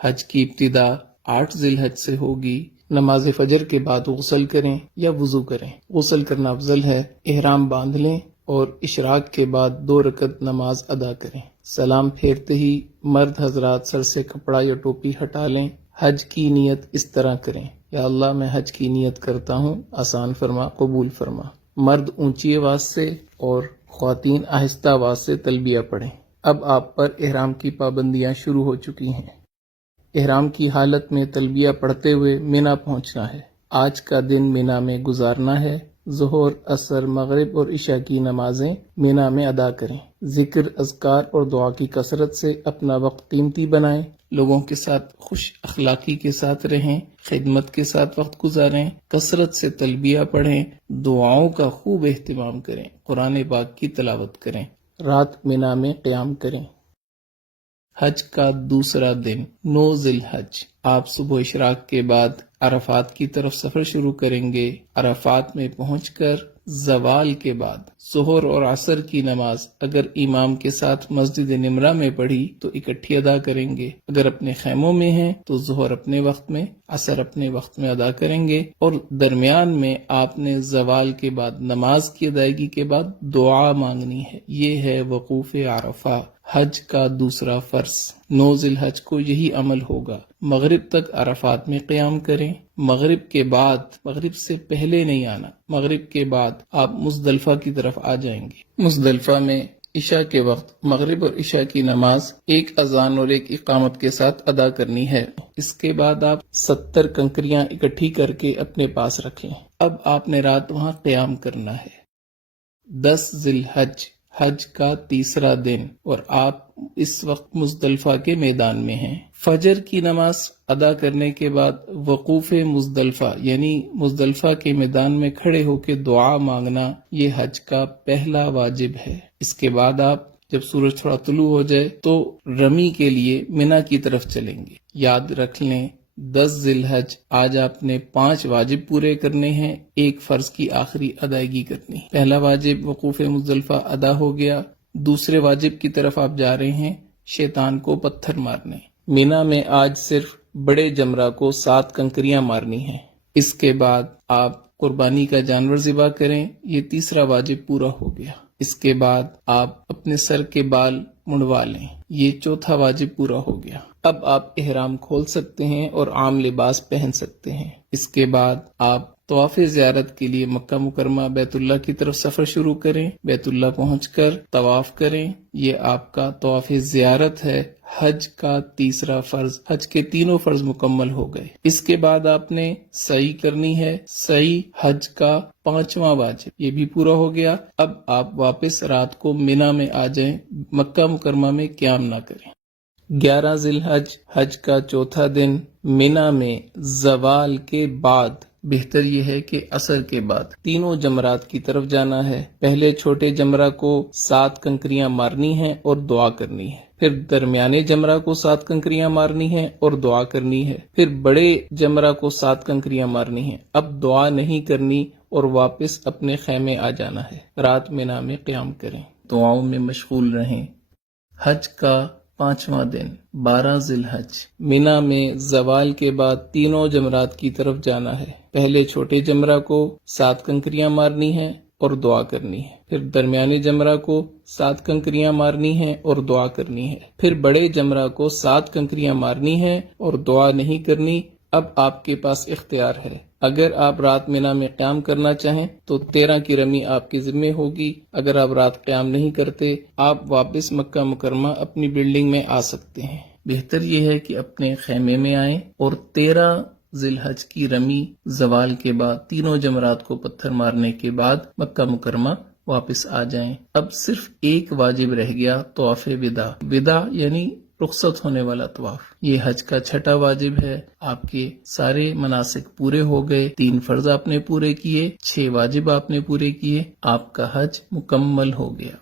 حج کی ابتدا 8 ذی الحج سے ہوگی۔ نماز فجر کے بعد غسل کریں یا وضو کریں۔ غسل کرنا افضل ہے۔ احرام باندھ لیں اور اشراق کے بعد 2 رکعت نماز ادا کریں۔ سلام پھیرتے ہی مرد حضرات سر سے کپڑا یا ٹوپی ہٹا لیں۔ حج کی نیت اس طرح کریں: یا اللہ میں حج کی نیت کرتا ہوں، آسان فرما، قبول فرما۔ مرد اونچی آواز سے اور خواتین آہستہ آواز سے تلبیہ پڑھیں۔ اب آپ پر احرام کی پابندیاں شروع ہو چکی ہیں۔ احرام کی حالت میں تلبیہ پڑھتے ہوئے مینا پہنچنا ہے۔ آج کا دن مینا میں گزارنا ہے۔ ظہر، عصر، مغرب اور عشاء کی نمازیں مینا میں ادا کریں۔ ذکر، اذکار اور دعا کی کثرت سے اپنا وقت قیمتی بنائیں۔ لوگوں کے ساتھ خوش اخلاقی کے ساتھ رہیں، خدمت کے ساتھ وقت گزاریں، کثرت سے تلبیہ پڑھیں، دعاؤں کا خوب اہتمام کریں، قرآن پاک کی تلاوت کریں، رات مینا میں قیام کریں۔ حج کا دوسرا دن 9 ذی الحج، آپ صبح اشراق کے بعد عرفات کی طرف سفر شروع کریں گے۔ عرفات میں پہنچ کر زوال کے بعد ظہر اور عصر کی نماز اگر امام کے ساتھ مسجد نمرہ میں پڑھی تو اکٹھی ادا کریں گے۔ اگر اپنے خیموں میں ہیں تو ظہر اپنے وقت میں، عصر اپنے وقت میں ادا کریں گے، اور درمیان میں آپ نے زوال کے بعد نماز کی ادائیگی کے بعد دعا مانگنی ہے۔ یہ ہے وقوف عرفہ، حج کا دوسرا فرض۔ 9 ذی الحج کو یہی عمل ہوگا۔ مغرب تک عرفات میں قیام کریں۔ مغرب کے بعد، مغرب سے پہلے نہیں آنا، مغرب کے بعد آپ مزدلفہ کی طرف آ جائیں گے۔ مزدلفہ میں عشاء کے وقت مغرب اور عشاء کی نماز ایک اذان اور ایک اقامت کے ساتھ ادا کرنی ہے۔ اس کے بعد آپ 70 کنکریاں اکٹھی کر کے اپنے پاس رکھیں۔ اب آپ نے رات وہاں قیام کرنا ہے۔ 10 ذی الحج، حج کا تیسرا دن، اور آپ اس وقت مزدلفہ کے میدان میں ہیں۔ فجر کی نماز ادا کرنے کے بعد وقوف مزدلفہ یعنی مزدلفہ کے میدان میں کھڑے ہو کے دعا مانگنا یہ حج کا پہلا واجب ہے۔ اس کے بعد آپ جب سورج تھوڑا طلوع ہو جائے تو رمی کے لیے منا کی طرف چلیں گے۔ یاد رکھ لیں 10 ذی الحج آج آپ نے 5 واجب پورے کرنے ہیں، ایک فرض کی آخری ادائیگی کرنی ہے۔ پہلا واجب وقوف مزدلفہ ادا ہو گیا۔ دوسرے واجب کی طرف آپ جا رہے ہیں، شیطان کو پتھر مارنے۔ مینا میں آج صرف بڑے جمرہ کو 7 کنکریاں مارنی ہیں۔ اس کے بعد آپ قربانی کا جانور ذبح کریں، یہ تیسرا واجب پورا ہو گیا۔ اس کے بعد آپ اپنے سر کے بال منڈوا لیں، یہ چوتھا واجب پورا ہو گیا۔ اب آپ احرام کھول سکتے ہیں اور عام لباس پہن سکتے ہیں۔ اس کے بعد آپ طواف زیارت کے لیے مکہ مکرمہ بیت اللہ کی طرف سفر شروع کریں۔ بیت اللہ پہنچ کر طواف کریں، یہ آپ کا طواف زیارت ہے۔ حج کا تیسرا فرض، حج کے تینوں فرض مکمل ہو گئے۔ اس کے بعد آپ نے سعی کرنی ہے، سعی حج کا 5واں واجب، یہ بھی پورا ہو گیا۔ اب آپ واپس رات کو مینا میں آ جائیں، مکہ مکرمہ میں قیام نہ کریں۔ 11 ذی الحج، حج کا چوتھا دن، مینا میں زوال کے بعد، بہتر یہ ہے کہ عصر کے بعد، تینوں جمرات کی طرف جانا ہے۔ پہلے چھوٹے جمرہ کو 7 کنکریاں مارنی ہیں اور دعا کرنی ہے، پھر درمیانے جمرہ کو 7 کنکریاں مارنی ہیں اور دعا کرنی ہے، پھر بڑے جمرہ کو 7 کنکریاں مارنی ہیں۔ اب دعا نہیں کرنی اور واپس اپنے خیمے آ جانا ہے۔ رات مینا میں قیام کریں، دعاؤں میں مشغول رہیں۔ حج کا 5واں دن، 12 ذی الحج، مینا میں زوال کے بعد تینوں جمرات کی طرف جانا ہے۔ پہلے چھوٹے جمرہ کو 7 کنکریاں مارنی ہیں اور دعا کرنی ہے، پھر درمیانے جمرہ کو 7 کنکریاں مارنی ہیں اور دعا کرنی ہے، پھر بڑے جمرہ کو 7 کنکریاں مارنی ہیں اور دعا نہیں کرنی۔ اب آپ کے پاس اختیار ہے، اگر آپ رات مینا میں قیام کرنا چاہیں تو 13 کی رمی آپ کے ذمہ ہوگی۔ اگر آپ رات قیام نہیں کرتے، آپ واپس مکہ مکرمہ اپنی بلڈنگ میں آ سکتے ہیں۔ بہتر یہ ہے کہ اپنے خیمے میں آئیں اور 13 ذی الحج کی رمی زوال کے بعد تینوں جمرات کو پتھر مارنے کے بعد مکہ مکرمہ واپس آ جائیں۔ اب صرف ایک واجب رہ گیا، طواف وداع۔ وداع یعنی رخصت ہونے والا طواف، یہ حج کا 6واں واجب ہے۔ آپ کے سارے مناسک پورے ہو گئے، 3 فرض آپ نے پورے کیے، 6 واجب آپ نے پورے کیے، آپ کا حج مکمل ہو گیا۔